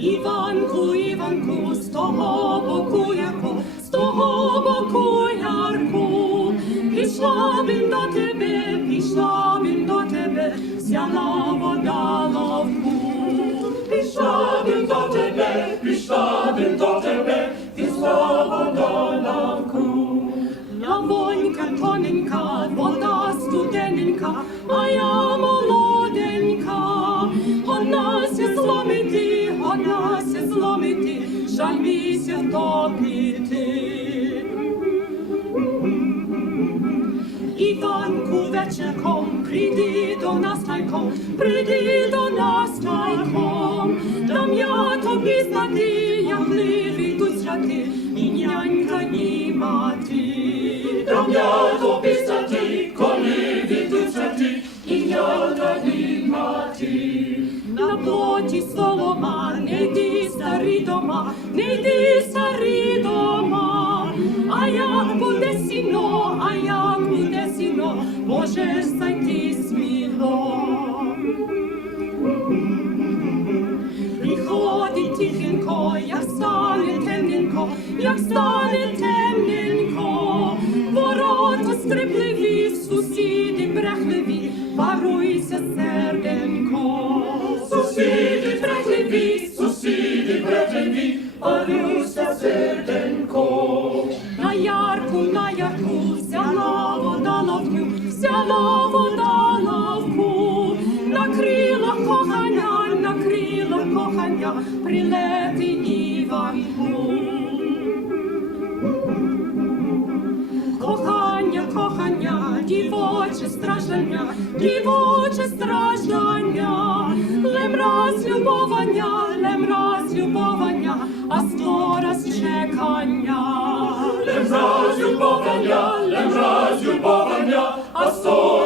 Іванку, Іванку, з того боку ярку, з того боку ярку, пішла він до тебе, пішла він до тебе, взяла вода ловку. Пішла він до тебе, пішла він до тебе, взяла вода ловку. Лавонька тоненька, вода студененька, а я молоденька, Гонася зломити, гонася зломити, жаль місяць топити. Іванку вечірком, прийди до нас тайком, прийди до нас тайком, дам я тобі знати, як ливі йдуть святи, і нянька, і мати. Дам я тобі знати, На плоті солома, не йди старі дома, не йди старі дома, а як буде сіно, а як буде сіно, можеш зайти сміло. Приходить тихенько, як стане темненько, як стане темненько, ворота скрипливі, сусіди брехливі, паруйся серденько. Сусіди брехливі, сусіди брехливі, паруйся серденько. На ярку, на ярку, взяла вода ловню, взяла вода ловку, накрила кохання, накрила кохання, прилети Іванку. трівоче страждання, трівоче страждання, лем раз любовання, лем раз любовання, а сто раз чекання, лем раз любовання, лем раз любовання, а сто